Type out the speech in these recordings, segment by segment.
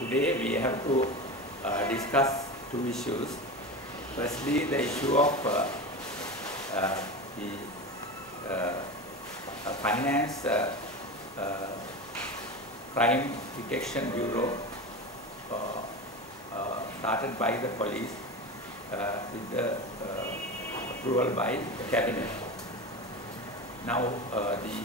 Today we have to discuss two issues. Firstly, the issue of the Finance Crime Detection Bureau started by the police with the approval by the cabinet. Now the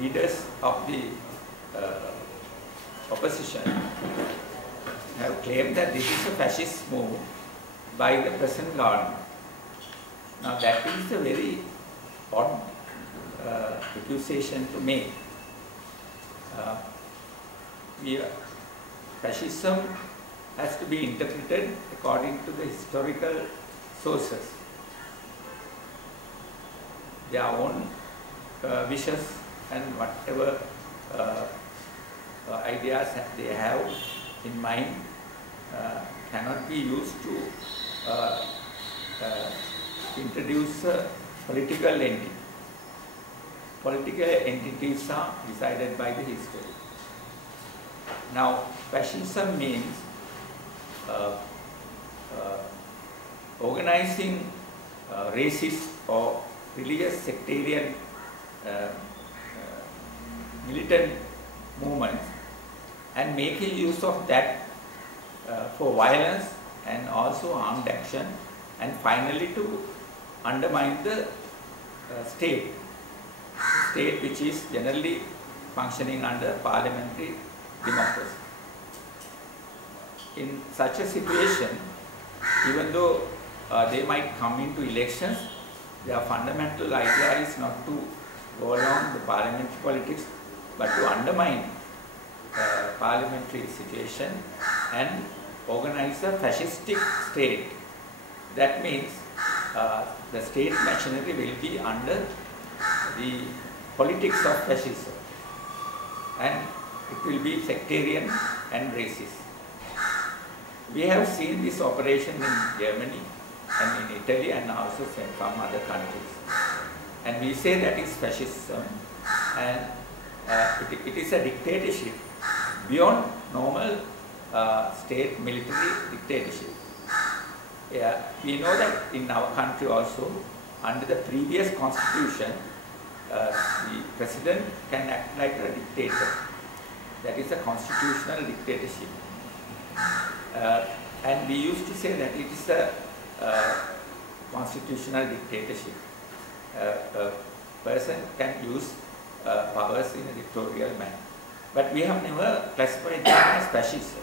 leaders of the opposition have claimed that this is a fascist move by the present government. Now that is a very odd accusation to make. Fascism has to be interpreted according to the historical sources. Their own wishes and whatever ideas that they have in mind cannot be used to introduce a political entity. Political entities are decided by the history. Now, fascism means organizing racist or religious sectarian militant movements and making use of that for violence and also armed action, and finally to undermine the state which is generally functioning under parliamentary democracy. In such a situation, even though they might come into elections, their fundamental idea is not to go along the parliamentary politics, but to undermine parliamentary situation and organize a fascistic state. That means the state machinery will be under the politics of fascism, and it will be sectarian and racist. We have seen this operation in Germany and in Italy and also in some other countries. And we say that is fascism, and it is a dictatorship beyond normal state military dictatorship. We know that in our country also, under the previous constitution, the president can act like a dictator. That is a constitutional dictatorship. And we used to say that it is a constitutional dictatorship. A person can use powers in a dictatorial manner. But we have never classified that as fascism.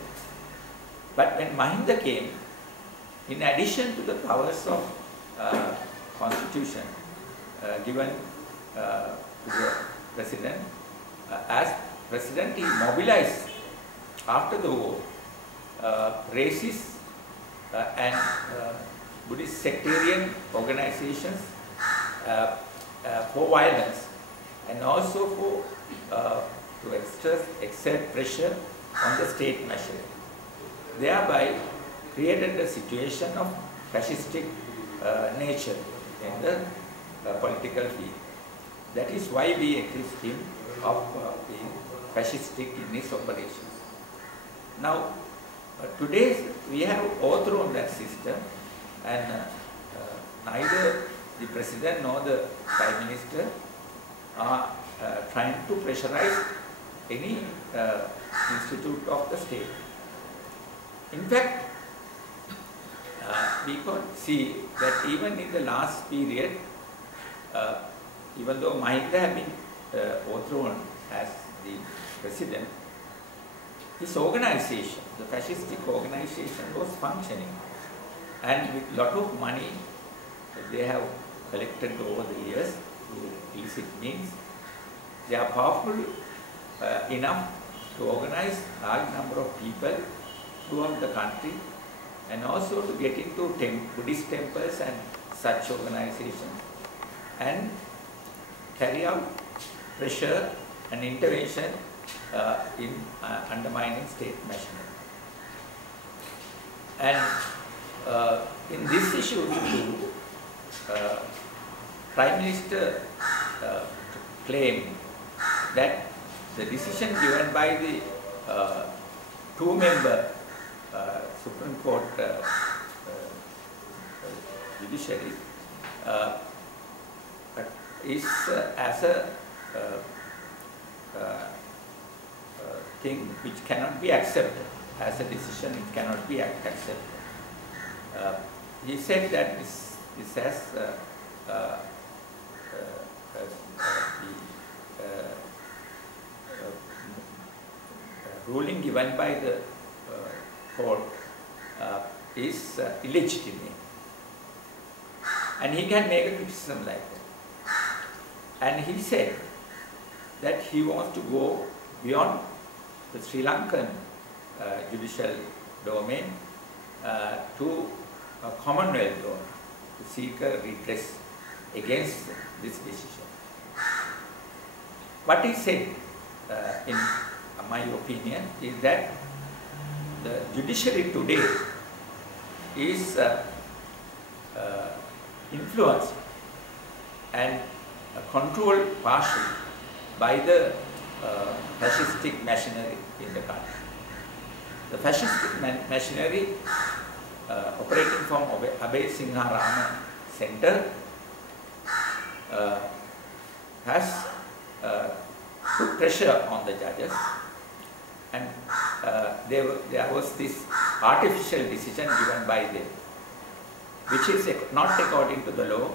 But when Mahinda came, in addition to the powers of constitution given to the president, as president he mobilized after the war racist and Buddhist sectarian organizations for violence, and also for to exert pressure on the state machinery, thereby created a situation of fascistic nature in the political field. That is why we accuse him of being fascistic in his operations. Now, today we have overthrown that system, and neither the president nor the prime minister are trying to pressurize any institute of the state. In fact, we could see that even in the last period, even though Mahinda had been overthrown as the president, his organization, the fascistic organization, was functioning, and with lot of money that they have collected over the years through illicit means, they are powerful enough to organize large number of people throughout the country, and also to get into Buddhist temples and such organizations, and carry out pressure and intervention in undermining state machinery. And in this issue too, Prime Minister claimed that the decision given by the two-member Supreme Court judiciary is as a thing which cannot be accepted. As a decision, it cannot be accepted. He said that this has ruling given by the court is illegitimate, and he can make a criticism like that. And he said that he wants to go beyond the Sri Lankan judicial domain to a Commonwealth domain to seek a redress against this decision. What he said, in my opinion, is that the judiciary today is influenced and controlled partially by the fascistic machinery in the country. The fascistic machinery operating from Abe Singharama Center has put pressure on the judges, and there was this artificial decision given by them, which is not according to the law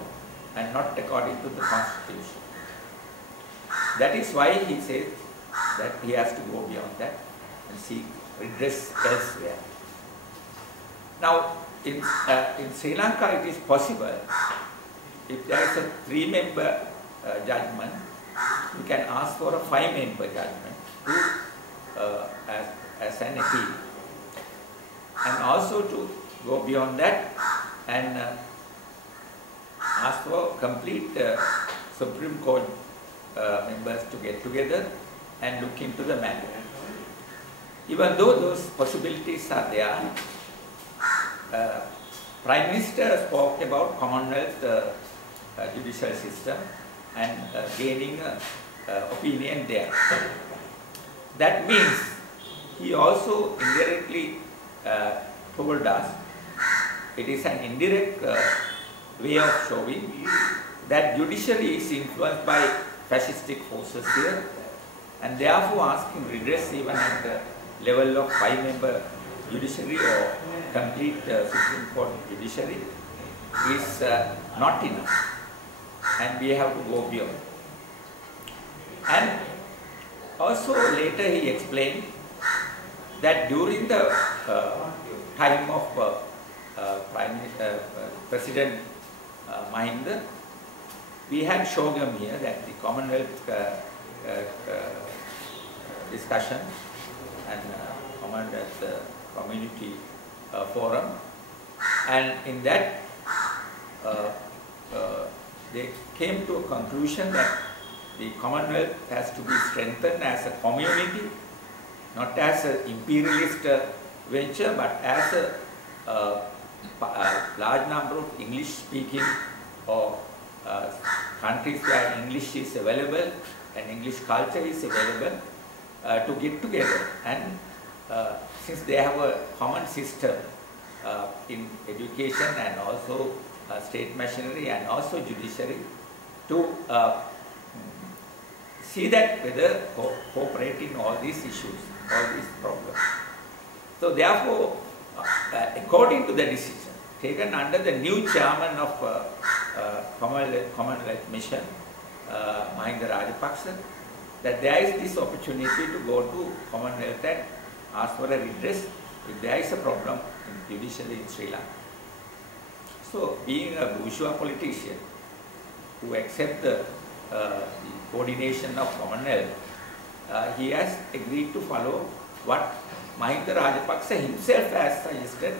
and not according to the constitution. That is why he says that he has to go beyond that and seek redress elsewhere. Now, in Sri Lanka, it is possible, if there is a 3-member judgment, you can ask for a 5-member judgment as an appeal, and also to go beyond that and ask for complete Supreme Court members to get together and look into the matter. Even though those possibilities are there, Prime Minister spoke about Commonwealth judicial system and gaining opinion there. That means he also indirectly told us, it is an indirect way of showing that judiciary is influenced by fascistic forces here, and therefore asking redress even at the level of 5-member judiciary or complete Supreme Court judiciary is not enough, and we have to go beyond. And also later he explained that during the time of President Mahinda, we had Shogam here, that the Commonwealth discussion and Commonwealth Community Forum, and in that they came to a conclusion that the Commonwealth has to be strengthened as a community, not as an imperialist venture, but as a large number of English-speaking or countries where English is available and English culture is available to get together. And since they have a common system in education and also state machinery and also judiciary, to see that whether cooperate in all these issues, all these problems. So therefore, according to the decision taken under the new chairman of Commonwealth Mission, Mahinda Rajapaksa, that there is this opportunity to go to Commonwealth and ask for a redress if there is a problem in judiciary in Sri Lanka. So, being a bourgeois politician who accepts the coordination of Commonwealth, he has agreed to follow what Mahinda Rajapaksa himself has suggested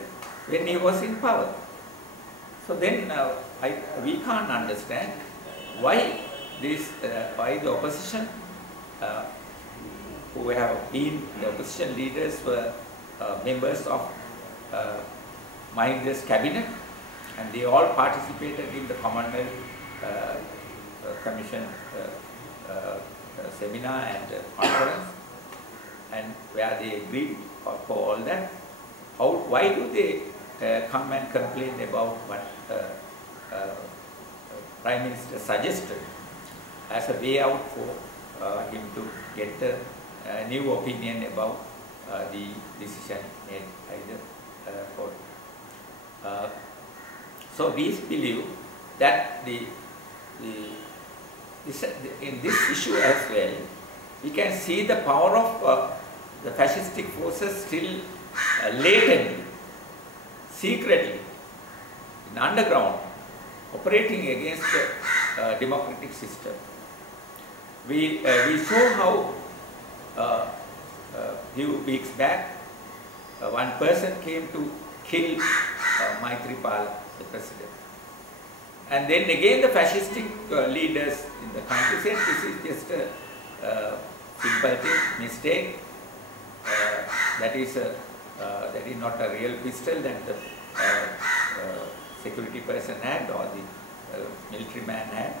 when he was in power. So then we can't understand why why the opposition, who have been the opposition leaders, were members of Mahinda's cabinet, and they all participated in the Commonwealth Commission seminar and conference. And where they agreed for all that. Why do they come and complain about what Prime Minister suggested as a way out for him to get a new opinion about the decision made by the court. So we believe that in this issue as well, we can see the power of the fascistic forces still latently, secretly, in underground, operating against the democratic system. We saw how a few weeks back one person came to kill Maitripala, the president. And then again the fascistic leaders in the country said this is just a simple mistake, that is not a real pistol that the security person had or the military man had,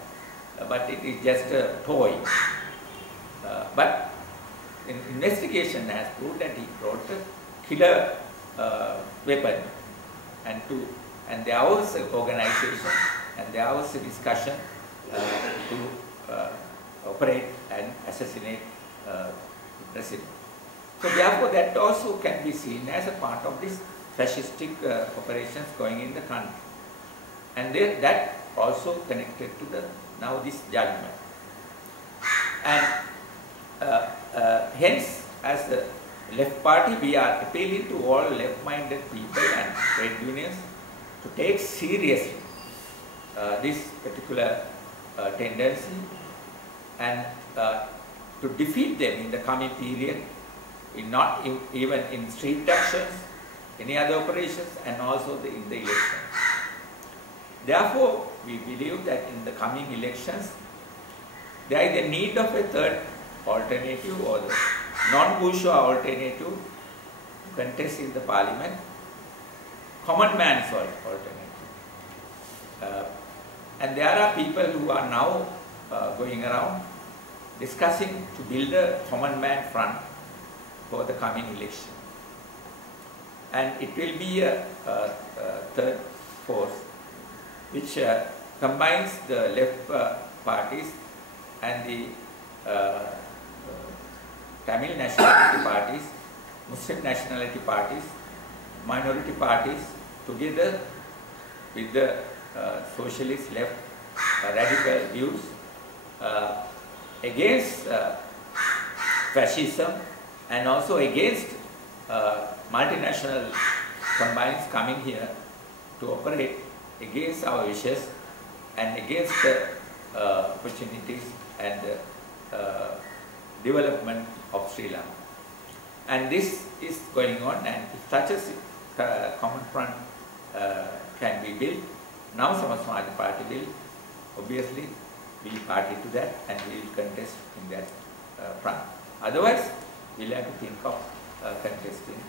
but it is just a toy. But investigation has proved that he brought a killer weapon, and there was an organization and there was a discussion to operate and assassinate the president. So therefore that also can be seen as a part of this fascistic operations going in the country. And then that also connected to the now this judgment. And hence, as the left party, we are appealing to all left-minded people and trade unions to take seriously this particular tendency and to defeat them in the coming period, even in street actions, any other operations, and also in the elections. Therefore, we believe that in the coming elections, there is the need of a third alternative or the non-bourgeois alternative to contest in the parliament, common man's alternative. And there are people who are now going around discussing to build a common man front for the coming election. And it will be a third force which combines the left parties and the Tamil nationality parties, Muslim nationality parties, minority parties, together with the socialist left radical views against fascism and also against multinational combines coming here to operate against our wishes and against the opportunities and development of Sri Lanka. And this is going on, and if such a common front can be built, now Samaswadi Party will obviously be party to that and we will contest in that front. Otherwise, we will have to think of contesting